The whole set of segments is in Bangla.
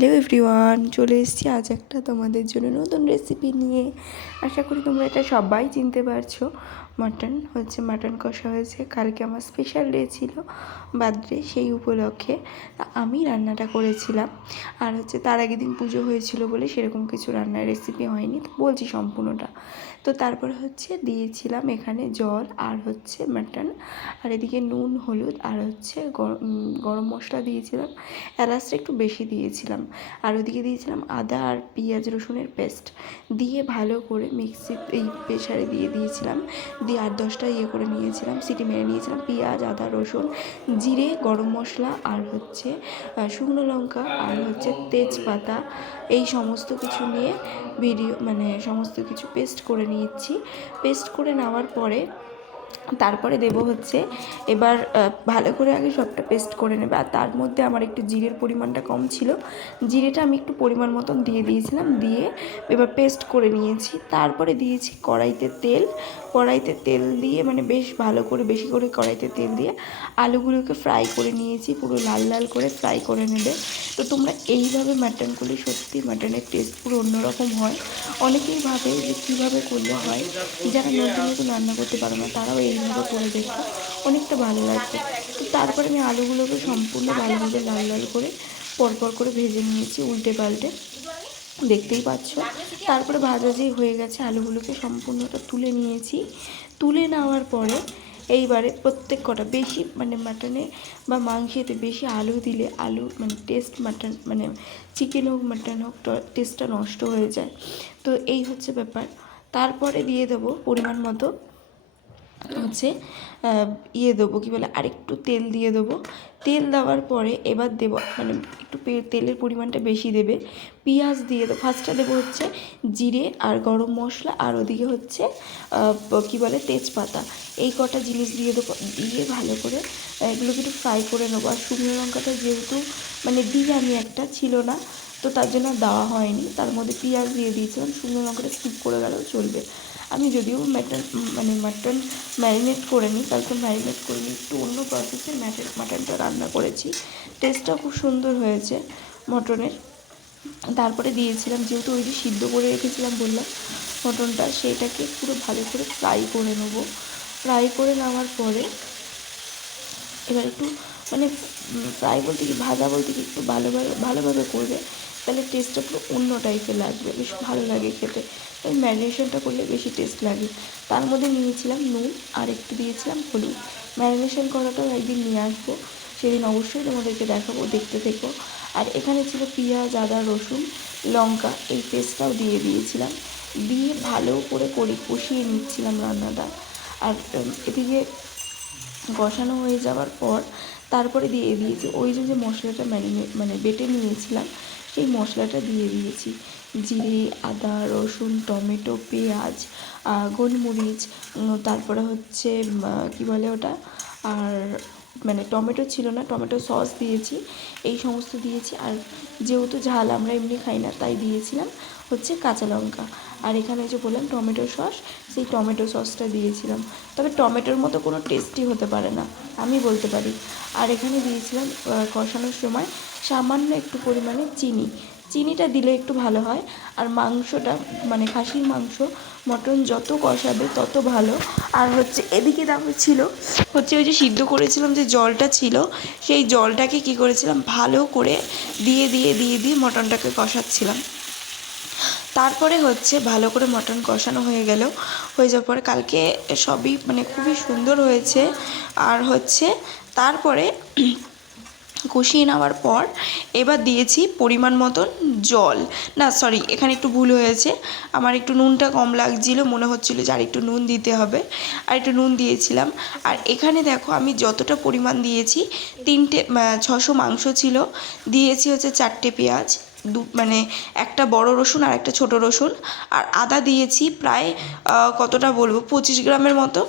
হ্যালো এভরিওয়ান, চলে এসেছি আজ একটা তোমাদের জন্য নতুন রেসিপি নিয়ে। আশা করি তোমরা এটা সবাই চিনতে পারছো। মাটন কষা হয়েছে। কালকে আমার স্পেশাল ডে ছিল, বার্থডে, সেই উপলক্ষে আমি রান্নাটা করেছিলাম। আর তার আগের দিন পুজো হয়েছিল বলে সেরকম কিছু রান্নার রেসিপি হয়নি, তো বলছি সম্পূর্ণটা। তো তারপরে দিয়েছিলাম এখানে জল আর মাটন, আর এদিকে নুন, হলুদ আর গরম মশলা দিয়েছিলাম। এলাচটা একটু বেশি দিয়েছিলাম। আর ওদিকে দিয়েছিলাম আদা আর পেঁয়াজ রসুনের পেস্ট দিয়ে ভালো করে প্রেশারে দিয়ে দিয়েছিলাম। দিয়ে 8-10টা করে নিয়েছিলাম, সিটি মেরে নিয়েছিলাম। পেঁয়াজ, আদা, রসুন, জিরে, গরম মশলা আর শুকনো লঙ্কা আর তেজপাতা, এই সমস্ত কিছু নিয়ে সমস্ত কিছু পেস্ট করে নিয়েছি। পেস্ট করে নেওয়ার পরে তারপরে দেবো এবার ভালো করে আগে সবটা পেস্ট করে নেবে। আর তার মধ্যে আমার একটু জিরের পরিমাণটা কম ছিল, জিরেটা আমি একটু পরিমাণ মতন দিয়ে দিয়েছিলাম। দিয়ে এবার পেস্ট করে নিয়েছি। তারপরে দিয়েছি কড়াইতে তেল দিয়ে বেশ ভালো করে বেশি করে কড়াইতে তেল দিয়ে আলুগুলোকে ফ্রাই করে নিয়েছি। পুরো লাল লাল করে ফ্রাই করে নেবে। তো তোমরা এইভাবে মাটন করলে সত্যি মাটনের টেস্ট পুরো অন্যরকম হয়। অনেকেই ভাবে যে কীভাবে করলে হয়, যারা নতুন নতুন রান্না করতে পারো না তারাও এইভাবে করে দেখো, অনেকটা ভালো লাগবে। তো তারপরে আমি আলুগুলোকে সম্পূর্ণ ভালোভাবে লাল লাল করে পরপর করে ভেজে নিয়েছি, উল্টে পাল্টে, দেখতেই পাচ্ছ। তারপরে ভাজা যেই হয়ে গেছে আলুগুলোকে সম্পূর্ণটা তুলে নিয়েছি। তুলে নেওয়ার পরে এইবারে প্রত্যেক কটা বেশি মাটনে বা মাংসেতে বেশি আলু দিলে টেস্ট চিকেন হোক মাটন হোক টেস্টটা নষ্ট হয়ে যায়। তো এই ব্যাপার। তারপরে দিয়ে দেবো পরিমাণ মতো দেবো কী বলে আরেকটু তেল দিয়ে দেবো। তেল দেওয়ার পরে এবার দেবো একটু তেলের পরিমাণটা বেশি দেবে। পেঁয়াজ দিয়ে দেবো। ফার্স্টে দেবো জিরে আর গরম মশলা আর ওদিকে কী বলে তেজপাতা, এই কটা জিনিস দিয়ে দেবো। দিয়ে ভালো করে এগুলোকে একটু ফ্রাই করে নেবো। আর শুকনো লঙ্কাটা যেহেতু দিয়ে আমি একটা ছিল না, তো তার জন্য দেওয়া হয়নি। তার মধ্যে পেঁয়াজ দিয়ে দিয়েছিলাম, শুকনো লঙ্কাটা স্কিপ করে গেলেও চলবে। আমি যদিও মাটন ম্যারিনেট করে নিই, কালকে ম্যারিনেট করে নিই, একটু অন্য প্রসেসে মাটনটা রান্না করেছি। টেস্টটা খুব সুন্দর হয়েছে মটনের। তারপরে দিয়েছিলাম, যেহেতু ওই যে সিদ্ধ করে রেখেছিলাম বললাম মটনটা, সেইটাকে পুরো ভালো করে ফ্রাই করে নেবো। ফ্রাই করে নেওয়ার পরে এবার একটু ফ্রাই বলতে কি ভাজা বলতে কি একটু ভালোভাবে করবে, তাহলে টেস্টটা পুরো অন্য টাইপের লাগবে, বেশ ভালো লাগে খেতে। তাই ম্যারিনেশনটা করলে বেশি টেস্ট লাগে। তার মধ্যে নিয়েছিলাম নুন আর একটু দিয়েছিলাম হলুদ। ম্যারিনেশন করাটাও একদিন নিয়ে আসবো, সেদিন অবশ্যই তোমাদেরকে দেখাবো, দেখতে থেকো। আর এখানে ছিল পেঁয়াজ, আদা, রসুন, লঙ্কা, এই পেস্টটাও দিয়ে দিয়েছিলাম। দিয়ে ভালো করে কষিয়ে নিচ্ছিলাম রান্নাটা। আর এদিকে কষানো হয়ে যাওয়ার পর তারপরে দিয়ে দিয়েছি ওই যে মশলাটা বেটে নিয়েছিলাম, সেই মশলাটা দিয়ে দিয়েছি। জিরে, আদা, রসুন, টমেটো, পেঁয়াজ, গোলমরিচ, তারপরে কী বলে ওটা, আর টমেটো ছিল না, টমেটো সস দিয়েছি, এই সমস্ত দিয়েছি। আর যেহেতু ঝাল আমরা এমনি খাই না, তাই দিয়েছিলাম কাঁচা লঙ্কা। আর এখানে যে বললাম টমেটো সস, সেই টমেটো সসটা দিয়েছিলাম। তবে টমেটোর মতো কোনো টেস্টি হতে পারে না, আমি বলতে পারি। আর এখানে দিয়েছিলাম কষানোর সময় সামান্য একটু পরিমাণে চিনিটা দিলে একটু ভালো হয়। আর মাংসটা খাসির মাংস মটন যত কষাবে তত ভালো। আর এদিকে দেখো ছিল ওই যে সিদ্ধ করেছিলাম যে জলটা ছিল, সেই জলটাকে কী করেছিলাম ভালো করে দিয়ে মটনটাকে কষাচ্ছিলাম। তারপরে ভালো করে মটন কষানো হয়ে যাওয়ার পরে কালকে সবই খুবই সুন্দর হয়েছে। আর তারপরে কষিয়ে নেওয়ার পর এবার দিয়েছি পরিমাণ মতন জল। না সরি, এখানে একটু ভুল হয়েছে, আমার একটু নুনটা কম লাগছিলো, মনে হচ্ছিলো যে আর একটু নুন দিতে হবে, আর একটু নুন দিয়েছিলাম। আর এখানে দেখো আমি যতটা পরিমাণ দিয়েছি, 600 মাংস ছিল, দিয়েছি 4টে পেঁয়াজ, একটা বড় রসুন আর একটা ছোট রসুন, আর আদা দিয়েছি প্রায় কতটা বলবো 25 গ্রামের মতো।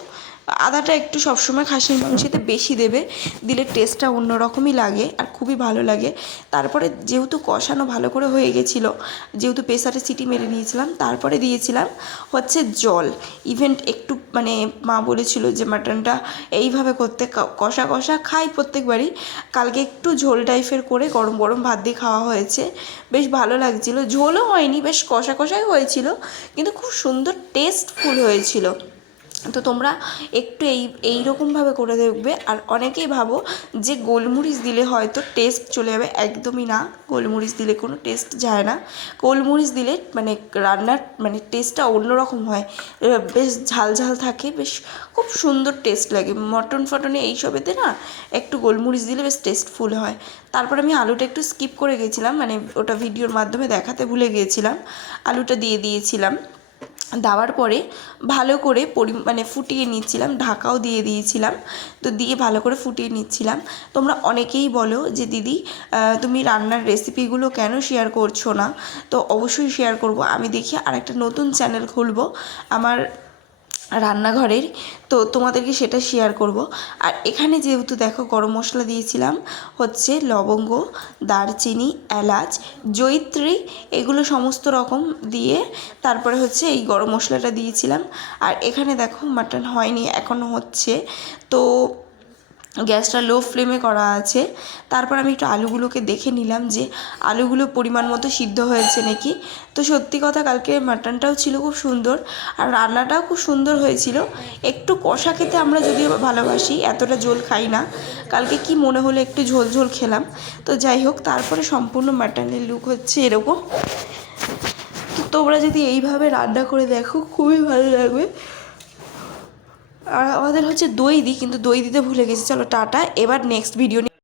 আদাটা একটু সবসময় খাসির মাংসেতে বেশি দেবে, দিলে টেস্টটা অন্যরকমই লাগে আর খুবই ভালো লাগে। তারপরে যেহেতু কষানো ভালো করে হয়ে গেছিলো, যেহেতু প্রেসারে সিটি মেরে নিয়েছিলাম, তারপরে দিয়েছিলাম হচ্ছে জল। ইভেন একটু মানে মা বলেছিল যে মাটনটা এইভাবে করতে, কষা কষা খাই প্রত্যেকবারই, কালকে একটু ঝোল টাইপের করে গরম গরম ভাত দিয়ে খাওয়া হয়েছে, বেশ ভালো লাগছিলো। ঝোলও হয়নি, বেশ কষা কষাই হয়েছিল, কিন্তু খুব সুন্দর টেস্টফুল হয়েছিল। তো তোমরা একটু এইরকমভাবে করে দেখবে। আর অনেকেই ভাবো যে গোলমরিচ দিলে হয়তো টেস্ট চলে যাবে, একদমই না, গোলমরিচ দিলে কোনো টেস্ট যায় না। গোলমরিচ দিলে মানে রান্নার মানে টেস্টটা অন্যরকম হয়, বেশ ঝাল ঝাল থাকে, বেশ খুব সুন্দর টেস্ট লাগে। মটন ফটনে এইসবেতে না একটু গোলমরিচ দিলে বেশ টেস্টফুল হয়। তারপর আমি আলুটা একটু স্কিপ করে গেছিলাম, মানে ওটা ভিডিওর মাধ্যমে দেখাতে ভুলে গিয়েছিলাম। আলুটা দিয়ে দিয়েছিলাম, দেওয়ার পরে ভালো করে মানে ফুটিয়ে নিচ্ছিলাম, ঢাকাও দিয়ে দিয়েছিলাম। তো দিয়ে ভালো করে ফুটিয়ে নিচ্ছিলাম। তোমরা অনেকেই বলো যে দিদি তুমি রান্নার রেসিপিগুলো কেন শেয়ার করছো না? তো অবশ্যই শেয়ার করব। আমি দেখি আরেকটা নতুন চ্যানেল খুলব আমার রান্নাঘরের, তো তোমাদেরকে সেটা শেয়ার করব। আর এখানে যেহেতু দেখো গরম মশলা দিয়েছিলাম হচ্ছে লবঙ্গ, দারচিনি, এলাচ, জয়িত্রী, এগুলো সমস্ত রকম দিয়ে তারপরে হচ্ছে এই গরম মশলাটা দিয়েছিলাম। আর এখানে দেখো মাটন হয়নি, এখনও হচ্ছে, তো গ্যাসটা লো ফ্লেমে করা আছে। তারপর আমি একটু আলুগুলোকে দেখে নিলাম যে আলুগুলো পরিমাণ মতো সিদ্ধ হয়েছে নাকি। তো সত্যি কথা কালকে মাটনটাও ছিল খুব সুন্দর, আর রান্নাটাও খুব সুন্দর হয়েছিল। একটু কষা খেতে আমরা যদিও ভালোবাসি, এতটা ঝোল খাই না, কালকে কি মনে হলো একটু ঝোল ঝোল খেলাম। তো যাই হোক, তারপরে সম্পূর্ণ মাটনের লুক হচ্ছে এরকম। তো তোমরা যদি এইভাবে রান্না করে দেখো খুবই ভালো লাগবে। আর আমাদের হচ্ছে দই দিই, কিন্তু দই দিতে ভুলে গেছি। চলো টাটা, এবার নেক্সট ভিডিও